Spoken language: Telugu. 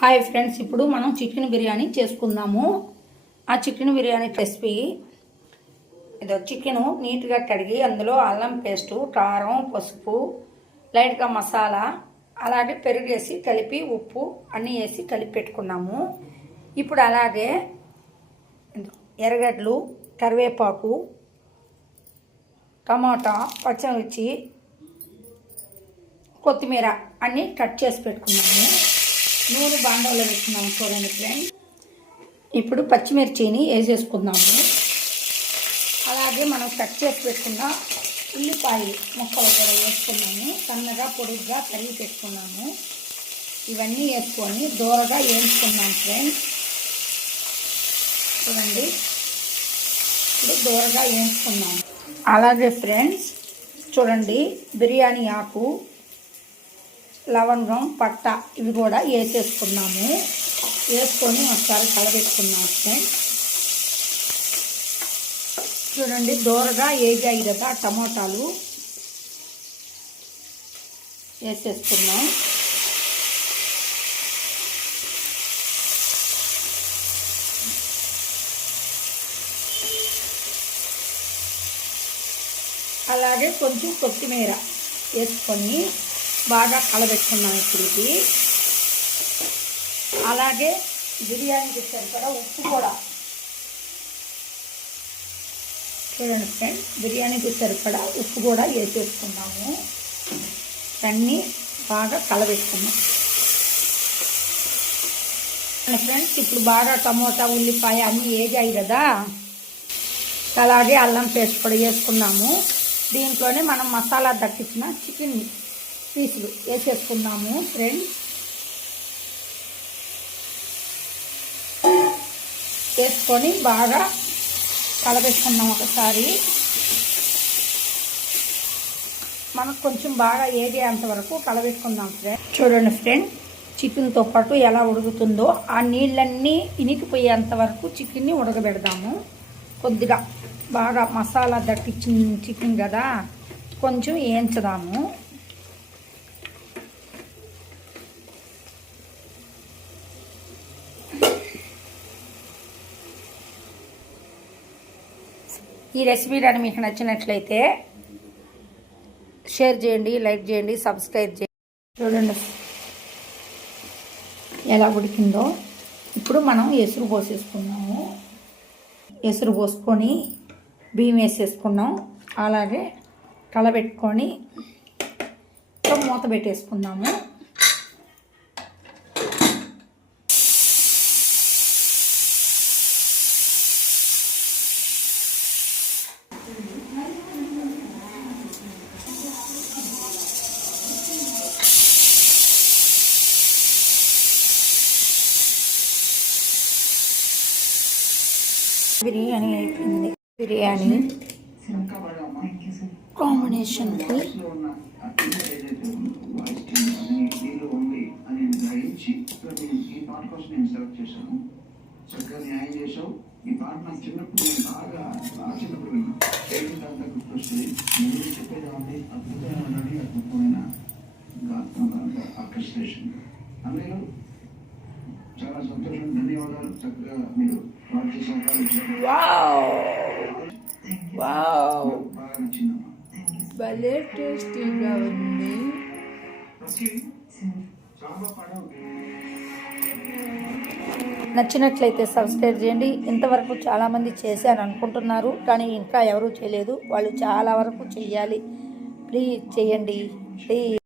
హాయ్ ఫ్రెండ్స్ ఇప్పుడు మనం చికెన్ బిర్యానీ చేసుకుందాము. ఆ చికెన్ బిర్యానీ రెసిపీ. ఇదో చికెను నీట్గా కడిగి అందులో అల్లం పేస్టు కారం పసుపు లైట్గా మసాలా అలాగే పెరుగు వేసి కలిపి ఉప్పు అన్నీ వేసి కలిపి పెట్టుకున్నాము. ఇప్పుడు అలాగే ఎర్రగడ్డలు కరివేపాకు టమాటా పచ్చిమిర్చి కొత్తిమీర అన్నీ కట్ చేసి పెట్టుకున్నాము. నూనె బాండవలో వేసుకున్నాము చూడండి ఫ్రెండ్స్ ఇప్పుడు పచ్చిమిర్చిని వేసేసుకుందాము. అలాగే మనం కట్ చేసి పెట్టుకున్న ఉల్లిపాయ ముక్కలు కూడా వేసుకున్నాము. సన్నగా పొడిగా తరిగి పెట్టుకున్నాము. ఇవన్నీ వేసుకొని దూరగా వేయించుకున్నాం ఫ్రెండ్స్ చూడండి. ఇప్పుడు దూరగా వేయించుకున్నాము అలాగే ఫ్రెండ్స్ చూడండి బిర్యానీ ఆకు లవంగం పట్ట ఇవి కూడా వేసేసుకున్నాము. వేసుకొని ఒకసారి కలబెట్టుకున్నాము చూడండి దూరగా ఏగాయి కదా టమోటాలు. వేసేసుకున్నాం. అలాగే కొంచెం కొత్తిమీర వేసుకొని బాగా కలబెట్టుకున్నాం ఇప్పుడు ఇది. అలాగే బిర్యానీకి సరిపడా ఉప్పు కూడా. చూడండి ఫ్రెండ్ బిర్యానీకి సరిపడా ఉప్పు కూడా వేసేసుకున్నాము. అన్నీ బాగా కలబెట్టుకున్నాం. ఫ్రెండ్స్ ఇప్పుడు బాగా టమోటా ఉల్లిపాయ అన్నీ వేగాయి కదా. అలాగే అల్లం పేస్ట్ కూడా వేసుకున్నాము. దీంట్లోనే మనం మసాలా దక్కించిన చికెన్ పీసులు వేసేసుకున్నాము ఫ్రెండ్స్ వేసుకొని బాగా కలపెట్టుకున్నాం ఒకసారి. మనకు కొంచెం బాగా ఏగేంత వరకు కలబెట్టుకుందాం ఫ్రెండ్ చూడండి ఫ్రెండ్ చికెన్తో పాటు ఎలా ఉడుకుతుందో ఆ నీళ్ళన్నీ ఇనికిపోయేంత వరకు చికెన్ని ఉడకబెడదాము. కొద్దిగా బాగా మసాలా దట్టించిన చికెన్ కదా కొంచెం వేయించదాము. ఈ రెసిపీ కానీ మీకు నచ్చినట్లయితే షేర్ చేయండి లైక్ చేయండి సబ్స్క్రైబ్ చేయండి. చూడండి. ఎలా ఉడికిందో. ఇప్పుడు మనం ఎసురు పోసేసుకున్నాము. ఎసురు పోసుకొని బియ్యం వేసేసుకున్నాం. అలాగే కలబెట్టుకొని మూత పెట్టేసుకున్నాము బిర్యానీ అయిపోయింది. బిర్యానీ కాంబినేషన్కి చక్కగా న్యాయం చేసావు ఈ పాట నాకు చిన్నప్పుడు నేను బాగా బాగా చిన్నప్పుడు విన్నాను ఏమిటి అంతా గుర్తొస్తుంది నేను చెప్పేది అద్భుతమైన నడి అద్భుతమైన ఆర్కెస్ట్రేషన్ అందులో చాలా సంతోషం. ధన్యవాదాలు. చక్కగా మీరు వావ్ నచ్చిందమ్మా భలే టేస్టీగా ఉంది నచ్చినట్లయితే సబ్స్క్రైబ్ చేయండి. ఇంతవరకు చాలామంది చేశాను అనుకుంటున్నారు కానీ ఇంకా ఎవరూ చేయలేదు. వాళ్ళు చాలా వరకు చెయ్యాలి. ప్లీజ్ చేయండి. ప్లీజ్.